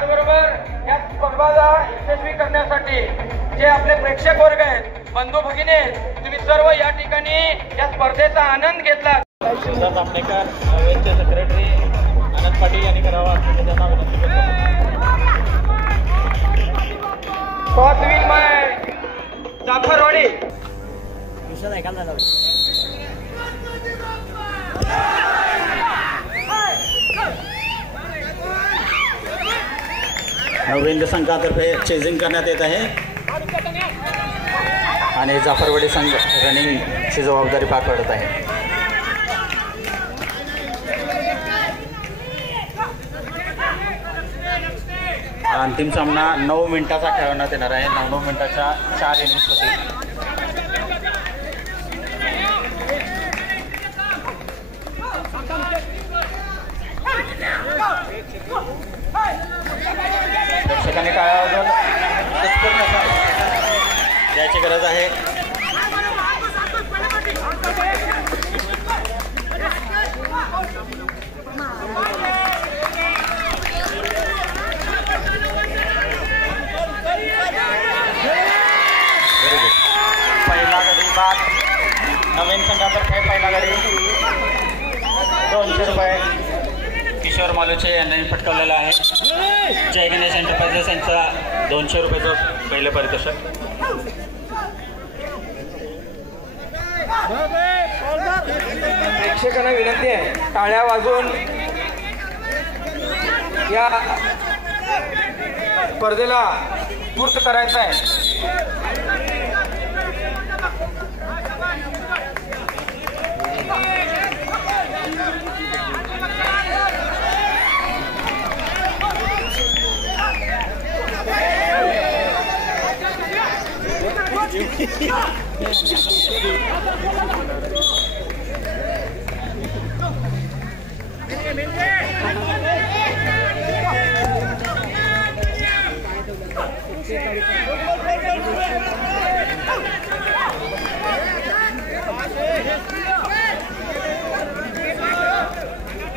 त्याचबरोबर या स्पर्धा यशस्वी करण्यासाठी जे आपले प्रेक्षक वर्ग आहेत, बंधू भगिनी आहेत, तुम्ही सर्व या ठिकाणी या स्पर्धेचा आनंद घेतला. शिवदास आमणेकर नवेचे सेक्रेटरी आनंद पाटील यांनी करावा असं त्यांना विनंती करतो. जाफरवाडी नवविंद संघातर्फे चेजिंग करण्यात येत आहे आणि जाफरवाडी संघ रनिंगची जबाबदारी पार पडत आहे. अंतिम सामना 9 मिनिटाचा खेळवण्यात येणार आहे. 9 मिनिटाच्या 4 इनिंग्स होतील. दर्शकांनी टाळ्या वाजवून द्यायची गरज आहे. पहिला गडी बाद नवीन संघातर्फे पहिला गडी 200 रुपये किशोर मालुचे यांनी पटकावलेला आहे. जय गणेश एंटरप्राइजेस यांचा 200 रुपयाचं पहिलं पारितोषिक. प्रेक्षकांना विनंती आहे टाळ्या वाजवून या स्पर्धेला पूर्ण करायचं आहे.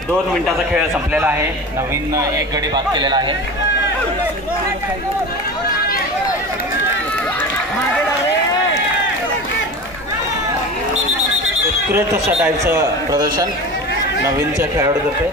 दोन मिनिटाचा खेळ संपलेला आहे. नवीन एक गडी बाद केलेला आहे. उत्कृष्ट अशा टाईपचं प्रदर्शन नवीनच्या खेळाडूतर्फे.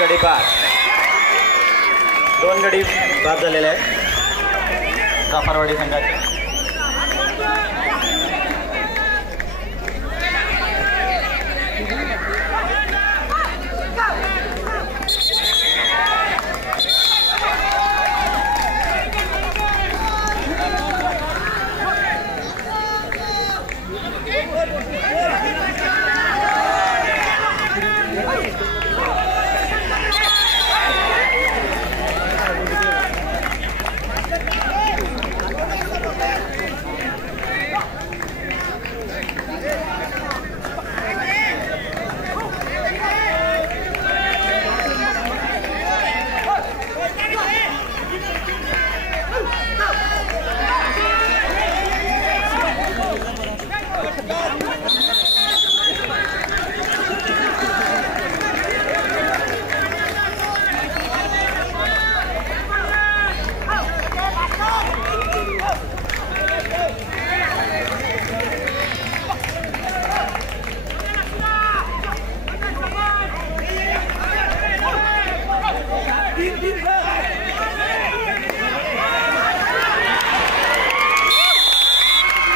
गडी बाद. 2 गडी बाद झालेले आहेत जाफरवाडी संघाचे.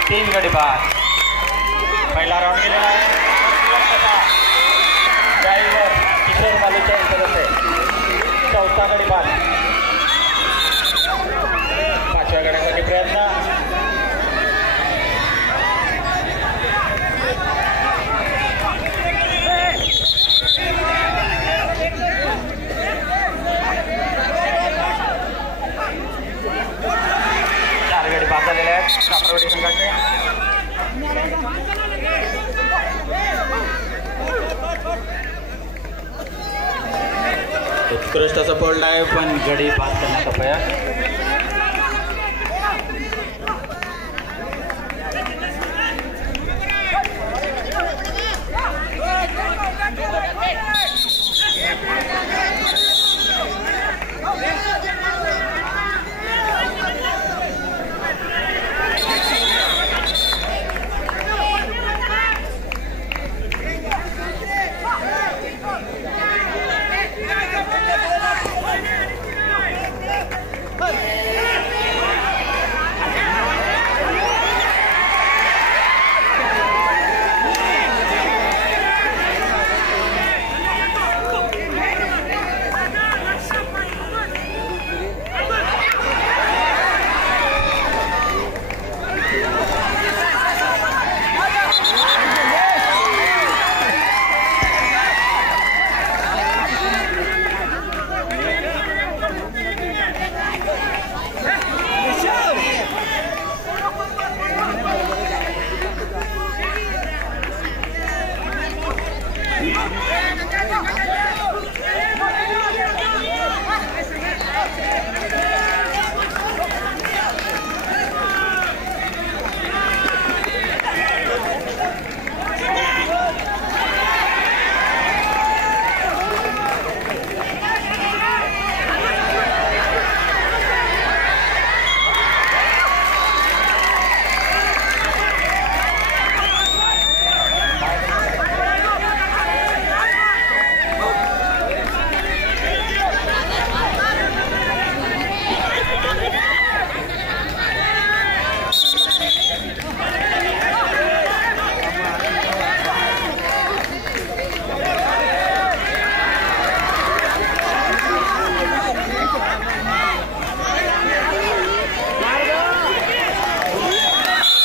3 गडी बाद. पहिला राऊंड गेलेला आहे. Driver Kishore मालूच्या inter se. चौथा गडी बाद. 5व्या गड्यासाठी प्रयत्न. झालेले आहेत जाफरवाडी संघाचे. उत्कृष्ट असा बोल्ड आहे पण गडी बाद करण्याचा प्रयत्न.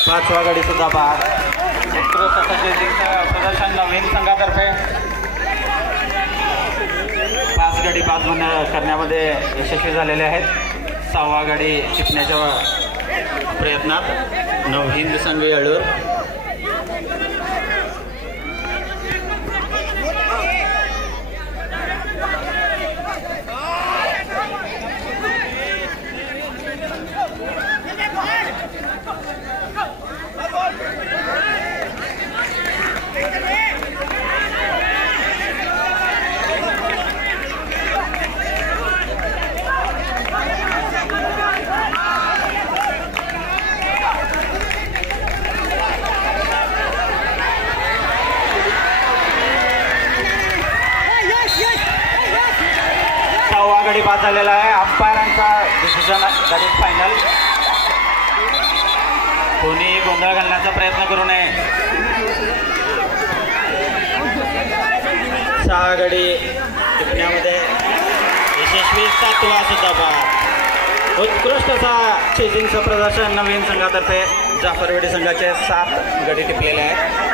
पाचवा गडी सुद्धा बाद. उत्कृष्ट प्रदर्शन नवीन संघातर्फे. 5 गडी बाद करण्यामध्ये यशस्वी झालेले आहेत. 6वा गडी टिपण्याच्या प्रयत्नात नवहिंद संघ येळूर. गडी बाद झालेला आहे. अंपायरांचा डिसिजन गडीत फायनल. कोणी गोंधळ घालण्याचा प्रयत्न करू नये. 6 गडी टिपण्यामध्ये यशस्वी. 7वा सुद्धा बाद. उत्कृष्ट असा चेजिंगचं प्रदर्शन नवीन संघातर्फे. जाफरवाडी संघाचे 7 गडी टिपलेले आहेत.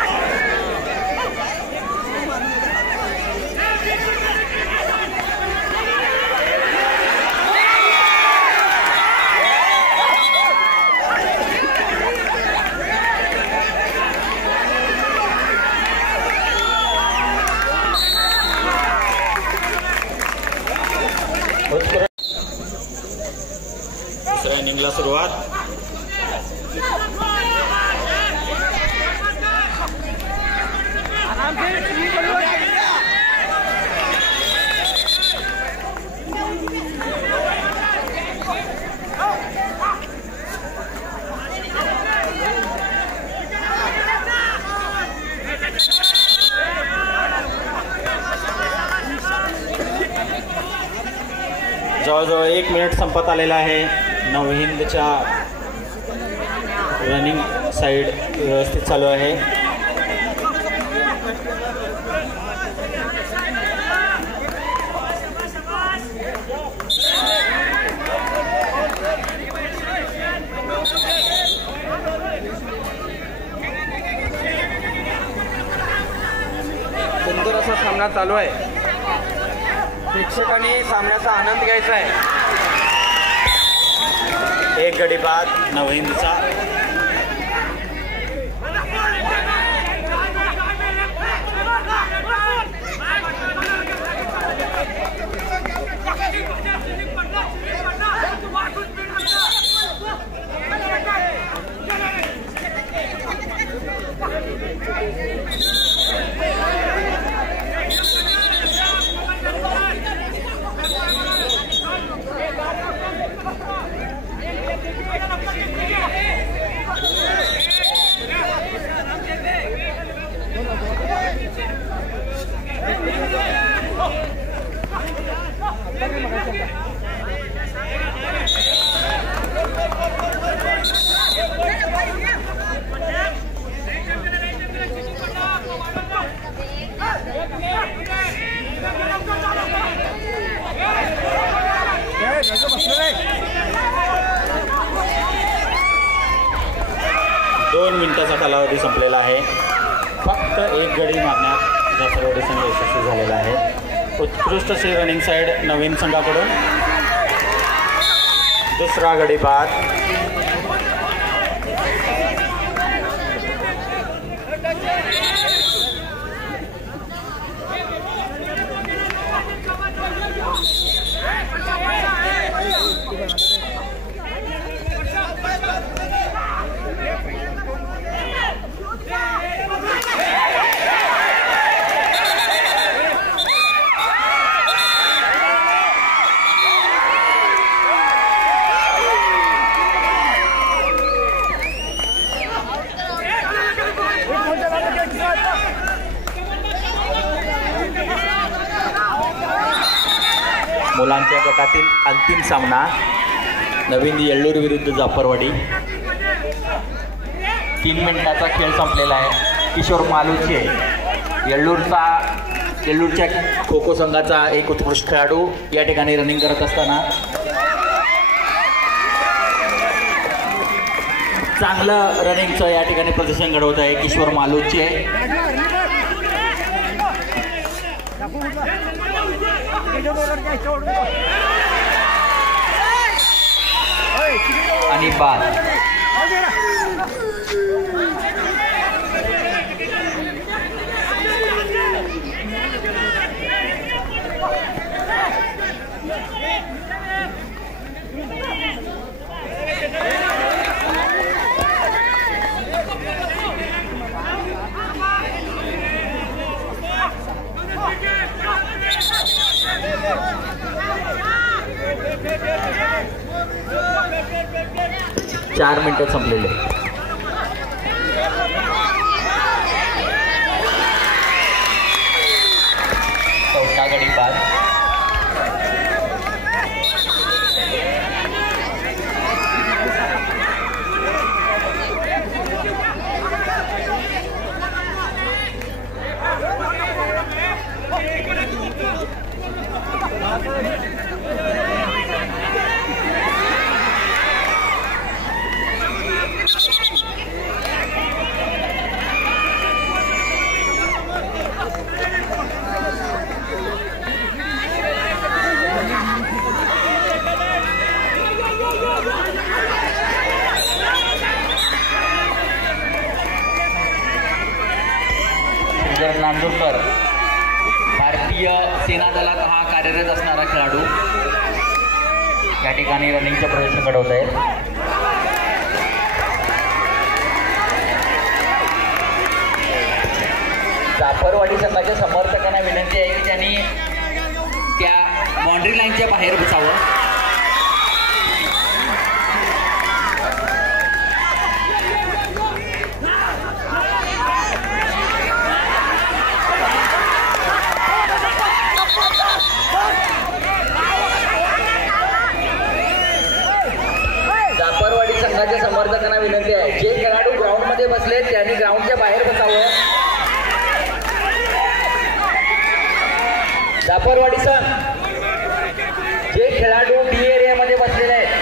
दुसऱ्या इनिंगला सुरुवात. जवळजवळ 1 मिनिट संपत आलेला आहे. नवहिंदच्या रनिंग साईड व्यवस्थित चालू आहे. सुंदर असा सामना चालू आहे. प्रेक्षकांनी सामन्याचा आनंद घ्यायचा आहे. एक गडी बाद नवहिंदचा. दोन मिनिटाचा कालावधी संपलेला आहे. फक्त एक गडी मारण्यात जाफरवाडी संघ यशस्वी झालेला आहे. उत्कृष्ट अशी रनिंग साईड नवीन संघाकडून. दुसरा गडी बाद. मुलांच्या गटातील अंतिम सामना नवीन येळ्ळूर विरुद्ध जाफरवाडी. 3 मिनिटाचा खेळ संपलेला आहे. किशोर मालूचे येळ्ळूरच्या खो खो संघाचा एक उत्कृष्ट खेळाडू या ठिकाणी रनिंग करत असताना चांगलं रनिंगचं या ठिकाणी प्रदर्शन घडवत आहे किशोर मालूचे. आणि बाद. चार मिनिटं संपलेले. चौथा गडी बाद. नांदूरकर भारतीय सेना दलात हा कार्यरत असणारा खेळाडू या ठिकाणी रनिंगचं प्रदर्शन घडवत आहे. जाफरवाडी संघाच्या समर्थकांना विनंती आहे की त्यांनी त्या बाउंड्री लाईनच्या बाहेर बसावं. जाफरवाडी संघाच्या समर्थकांना विनंती आहे जे खेळाडू ग्राउंड ग्राउंडमध्ये बसले त्यांनी ग्राउंडच्या बाहेर बसावं. जाफरवाडी संघ जे खेळाडू डी एरियामध्ये बसलेले आहेत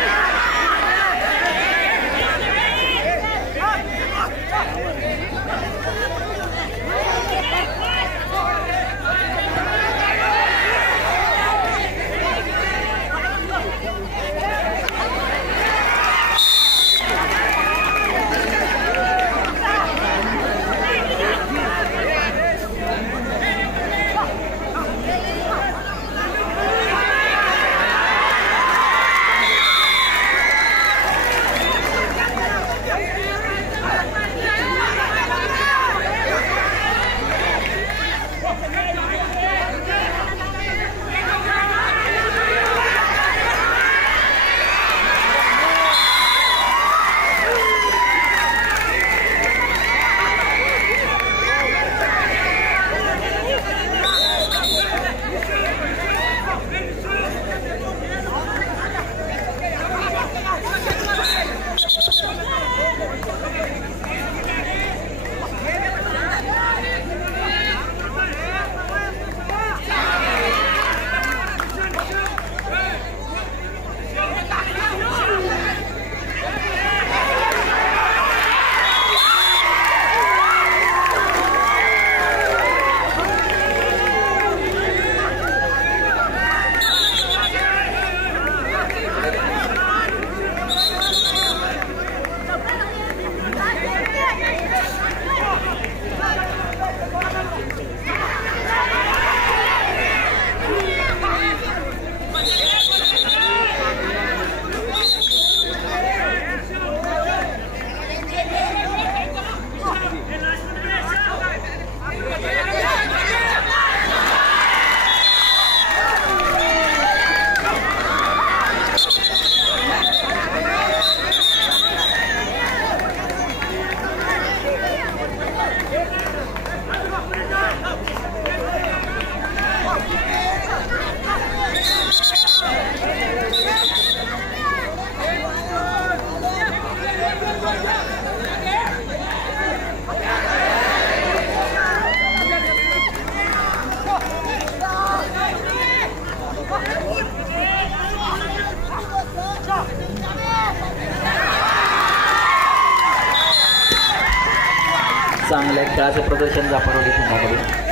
चांगल्या खेळाचं प्रदर्शन जाफरवाडी संघाकडून.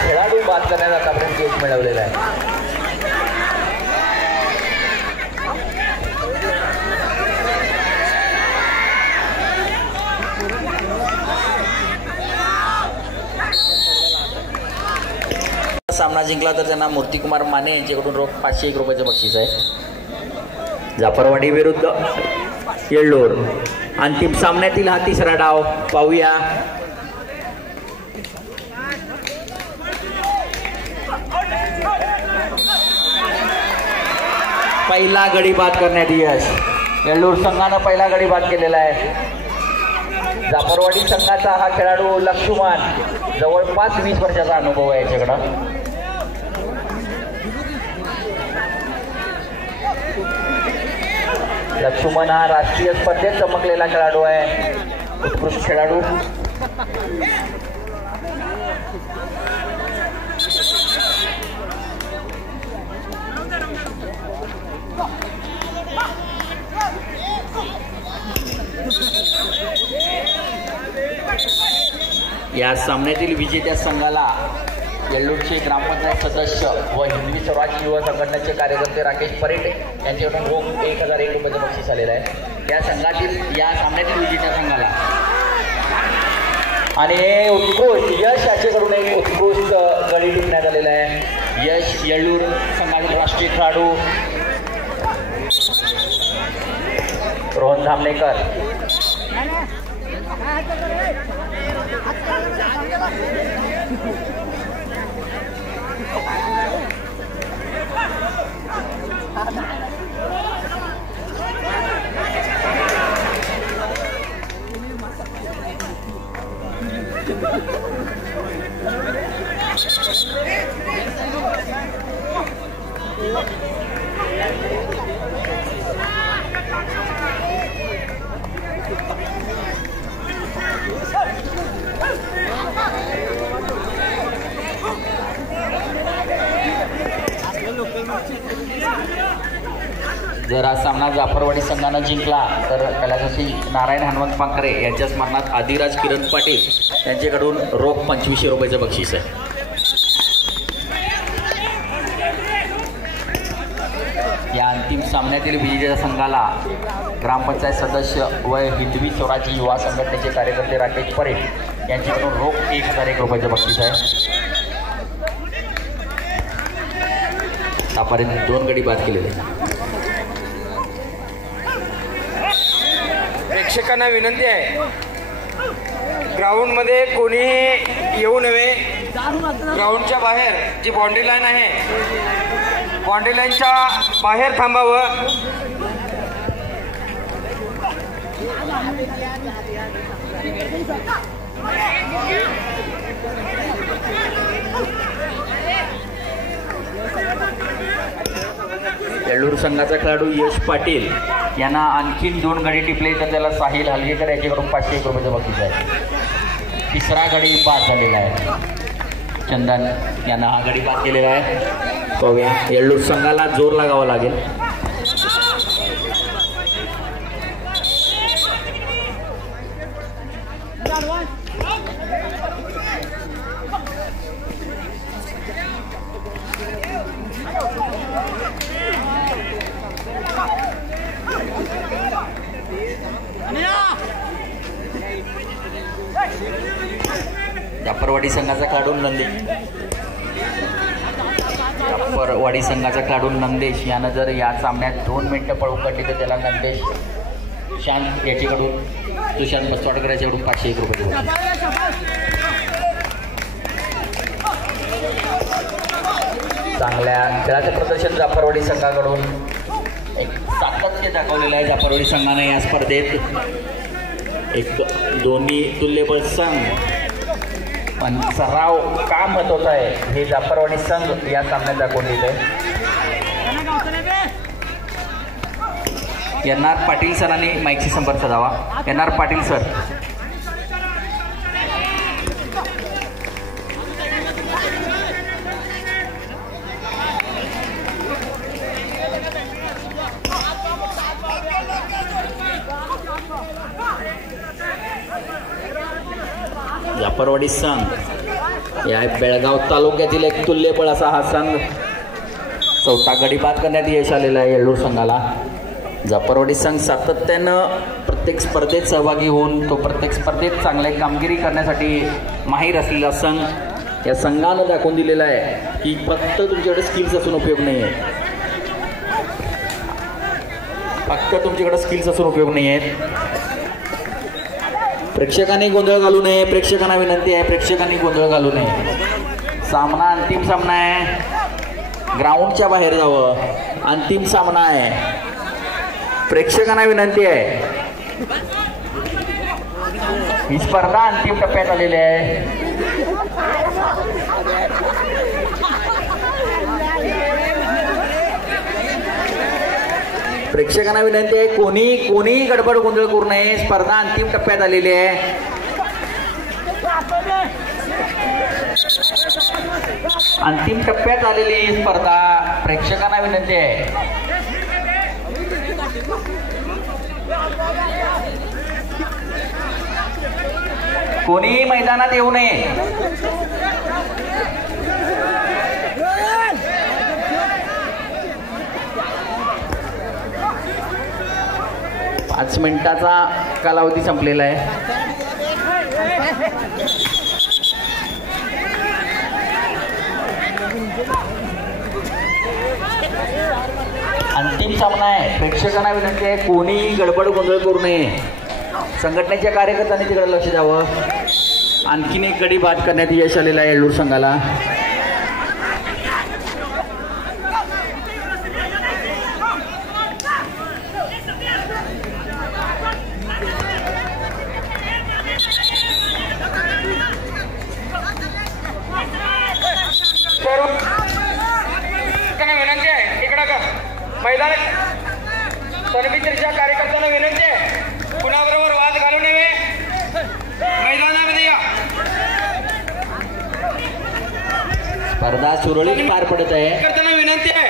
खेळाडू बाद करण्यात आतापर्यंत यश मिळवलेला आहे. सामना जिंकला तर त्यांना मूर्तिकुमार माने यांच्याकडून रोख 501 रुपयाचं बक्षीस आहे. जाफरवाडी विरुद्ध येळ्ळूर अंतिम सामन्यातील हा तिसरा डाव पाहूया. पहिला गडी बाद करण्यात यश. येळ्ळूर संघानं पहिला गडी बाद केलेला आहे. जाफरवाडी संघाचा हा खेळाडू लक्ष्मण जवळपास 20 वर्षाचा अनुभव आहे याच्याकडं. लक्ष्मण हा राष्ट्रीय स्पर्धेत चमकलेला खेळाडू आहे. उत्कृष्ट खेळाडू. या सामन्यातील विजेत्या संघाला येळ्ळूरचे ग्रामपंचायत सदस्य व हिंदवी स्वराज युवा संघटनेचे कार्यकर्ते राकेश परेट यांच्याकडून रोख 1001 रुपयाचं बक्षीस आलेलं आहे. या सामन्यातील विजेत्या संघाला आणि हे उत्कृष्ट यश याच्याकडून एक उत्कृष्ट गडी टिपण्यात आलेला आहे. यश येळ्ळूर संघातील राष्ट्रीय खेळाडू रोहन धामणेकर. जर हा सामना जाफरवाडी संघानं जिंकला तर कैलासवासी नारायण हनुमंत पांखरे यांच्या स्मरणात आदिराज किरण पाटील यांच्याकडून रोख 2500 रुपयाचं बक्षीस आहे. या अंतिम सामन्यातील विजेत्या संघाला ग्रामपंचायत सदस्य व हिंदवी स्वराज्य युवा संघटनेचे कार्यकर्ते राकेश परेड यांच्याकडून रोख 1001 रुपयाचं बक्षीस आहे. आतापर्यंत 2 गडी बाद केलेले. प्रेक्षकांना विनंती आहे, ग्राउंड मध्ये कोणीही येऊ नये. ग्राउंडच्या बाहेर जी बाउंड्री लाईन आहे, बाउंड्री लाईनच्या बाहेर थांबावं. येळ्ळूर संघाचा खेळाडू यश पाटील यांना आणखीन 2 गडी टिपले तर त्याला साहिल हलगेकर यांच्याकडून 501 रुपयाचं बक्षीस आहे. 3रा गडी बाद झालेला आहे. चंदन यांना हा गडी बाद केलेला आहे. पाहूया, येळ्ळूर संघाला जोर लागावा लागेल. जाफरवाडी संघाचा खेळाडू जाफरवाडी संघाचा खेळाडू नंदेश यानं जर या सामन्यात 2 मिनिटं पळून काढली तर त्याला नंदेश शांत याच्याकडून सुशांत बसवाडकर याच्याकडून 501 रुपये. चांगल्या खेळाचं प्रदर्शन जाफरवाडी संघाकडून एक सातत्य दाखवलेलं आहे. जाफरवाडी संघाने या स्पर्धेत एक दोन्ही तुल्यबळ संघ पण सराव का महत्वाचा आहे हे जाफरवाडी संघ या सामन्यात दाखवून देत आहे. एन आर पाटील सरांनी माईकशी संपर्क साधावा. N R Patil sir. Jafarwadi संघ या बेळगाव तालुक्यातील एक तुल्यबळ असा हा संघ 4था गडी बाद करण्यात यश आलेला आहे येळ्ळूर संघाला. जाफरवाडी संघ सातत्यानं प्रत्येक स्पर्धेत सहभागी होऊन तो प्रत्येक स्पर्धेत चांगली कामगिरी करण्यासाठी माहीर असलेला संघ या संघानं दाखवून दिलेला आहे की फक्त तुमच्याकडे स्किल्स असून उपयोग नाही आहे. फक्त तुमच्याकडे स्किल्स असून उपयोग नाही आहेत. प्रेक्षकांनी गोंधळ घालू नये. प्रेक्षकांना विनंती आहे, प्रेक्षकांनी गोंधळ घालू नये. सामना अंतिम सामना आहे. ग्राउंडच्या बाहेर जावं. अंतिम सामना आहे. प्रेक्षकांना विनंती आहे. ही स्पर्धा अंतिम टप्प्यात आलेली आहे. प्रेक्षकांना विनंती आहे, कोणी गडबड गोंधळ करू नये. स्पर्धा अंतिम टप्प्यात आलेली आहे. अंतिम टप्प्यात आलेली स्पर्धा. प्रेक्षकांना विनंती आहे, कोणीही मैदानात येऊ नये. 5 मिनिटाचा कालावधी संपलेला आहे. अंतिम सामना आहे. प्रेक्षकांना विनंती आहे, कोणीही गडबड गोंधळ करू नये. संघटनेच्या कार्यकर्त्यांनी तिकडे लक्ष द्यावं. आणखीन एक गडी बाद करण्यात यश आलेलं आहे येळ्ळूर संघाला. मैदान सन्मित्रच्या कार्यकर्त्यांना विनंती आहे कुणाबरोबर वाद घालू नये. मैदानामध्ये या. स्पर्धा सुरळीत पार पडत आहे. करताना विनंती आहे.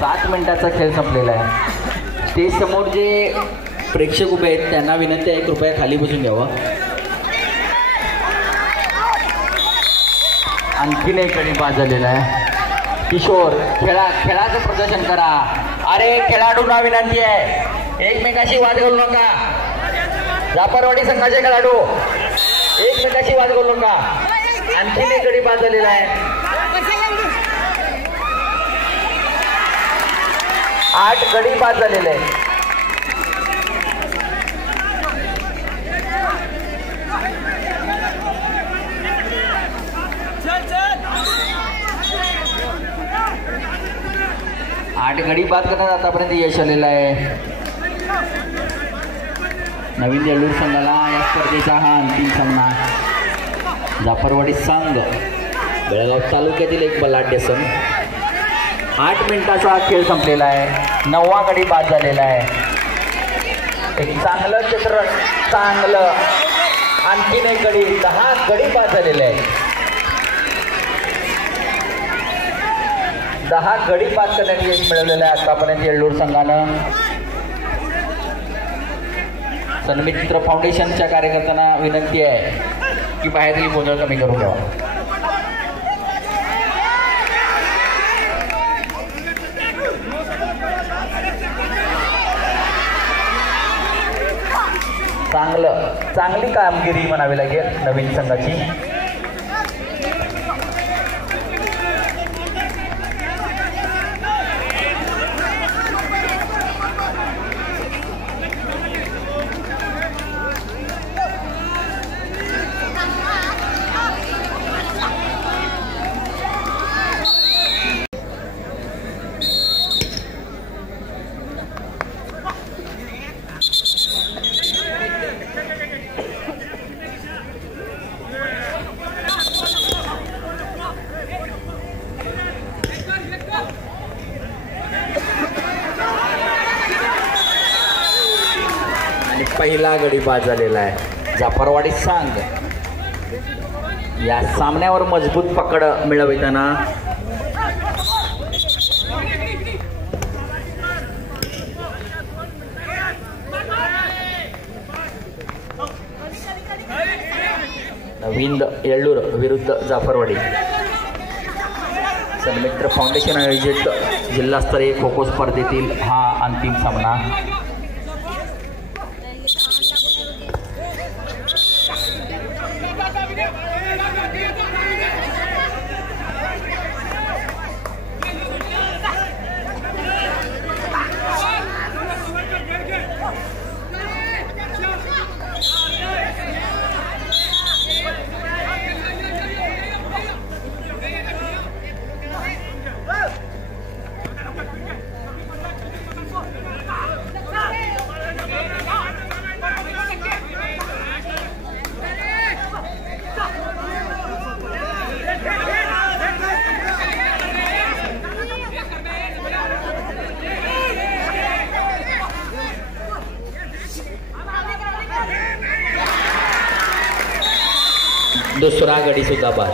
सात मिनिटाचा खेळ संपलेला आहे. स्टेज समोर जे प्रेक्षक उभे आहेत त्यांना विनंती आहे कृपया खाली बसून घ्यावं. आणखीन एक गडी बाद झालेला आहे. किशोर खेळाचं प्रदर्शन करा. अरे खेळाडूंना विनंती आहे एकमेकाशी वाद घालू नका. जाफरवाडी संघाचे खेळाडू एकमेकाशी वाद घालू नका. आणखीन एक गडी बाद झालेला आहे. 8 गडी बाद झालेले आहे. आठ गडी बाद करण्यात आतापर्यंत यश आलेलं आहे. नवीन येळ्ळूर संघाला या स्पर्धेचा हा अंतिम सामना. जाफरवाडी संघ बेळगाव तालुक्यातील एक बलाढ्य संघ. 8 मिनिटाचा हा खेळ संपलेला आहे. 9वा गडी बाद झालेला आहे. एक चांगलं चित्र चांगलं. आणखीन एक गडी 10 गडी बाद झालेले आहे. 10 गडी बाद करण्यात यश मिळवलेलं आहे आतापर्यंत येळ्ळूर संघानं. सन्मित्र फाउंडेशनच्या कार्यकर्त्यांना विनंती आहे की बाहेरील गोंधळ कमी करून घ्यावा. चांगली कामगिरी म्हणावी लागेल नवीन संघाची. पहिला गडी बाद झालेला आहे. जाफरवाडी संघ या सामन्यावर मजबूत पकड मिळविताना विंद येळ्ळूर विरुद्ध जाफरवाडी. सन्मित्र फाउंडेशन आयोजित जिल्हास्तरीय खो खो स्पर्धेतील हा अंतिम सामना. दुसरा गडी सुद्धा बाद.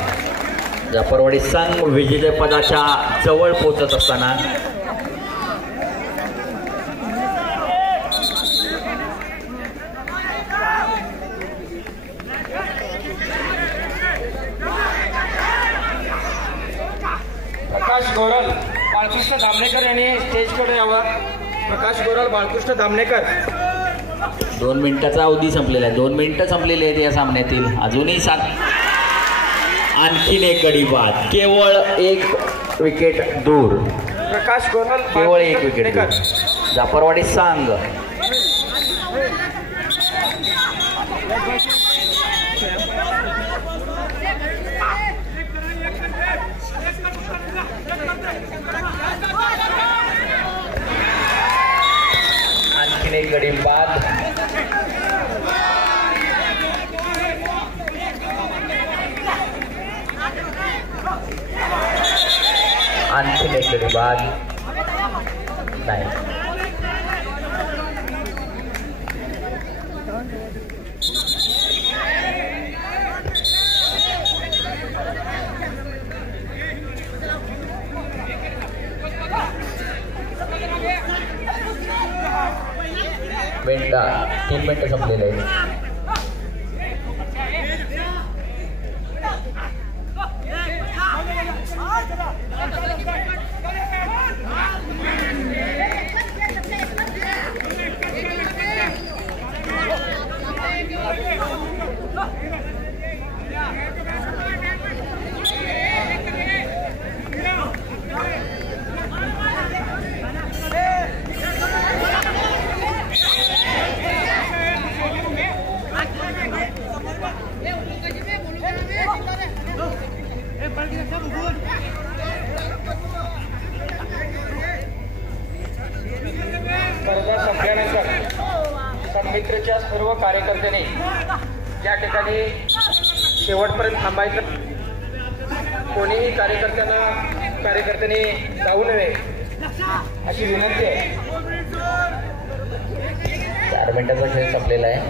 जाफरवाडी संघ विजेतेपदाच्या जवळ पोहोचत असताना प्रकाश गोरल बाळकृष्ण धामणेकर यांनी स्टेजकडे यावं. प्रकाश गोरल बाळकृष्ण धामणेकर. 2 मिनिटाचा अवधी संपलेला आहे. 2 मिनिटं संपलेली आहेत या सामन्यातील. अजूनही 7. आणखीन एक गडी बाद. केवळ 1 विकेट दूर. प्रकाश गोरल केवळ 1 विकेट दूर. जाफरवाडी संघ आणखीन एक गडी बाद. आणखीन एक गडी बाद नाही. मिनिटं 3 मिनिटं संपलेले आहे. स्पर्धा संपल्यानंतर सन्मित्रच्या सर्व कार्यकर्त्यांनी या ठिकाणी शेवटपर्यंत थांबायचं. कोणीही कार्यकर्त्यांनी जाऊ नये अशी विनंती आहे. 4 मिनिटाचा खेळ संपलेला आहे.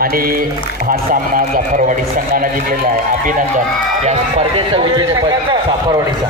आणि हा सामना जाफरवाडी संघाने जिंकलेला आहे. अभिनंदन. या स्पर्धेचं विजेतेपद जाफरवाडीचा.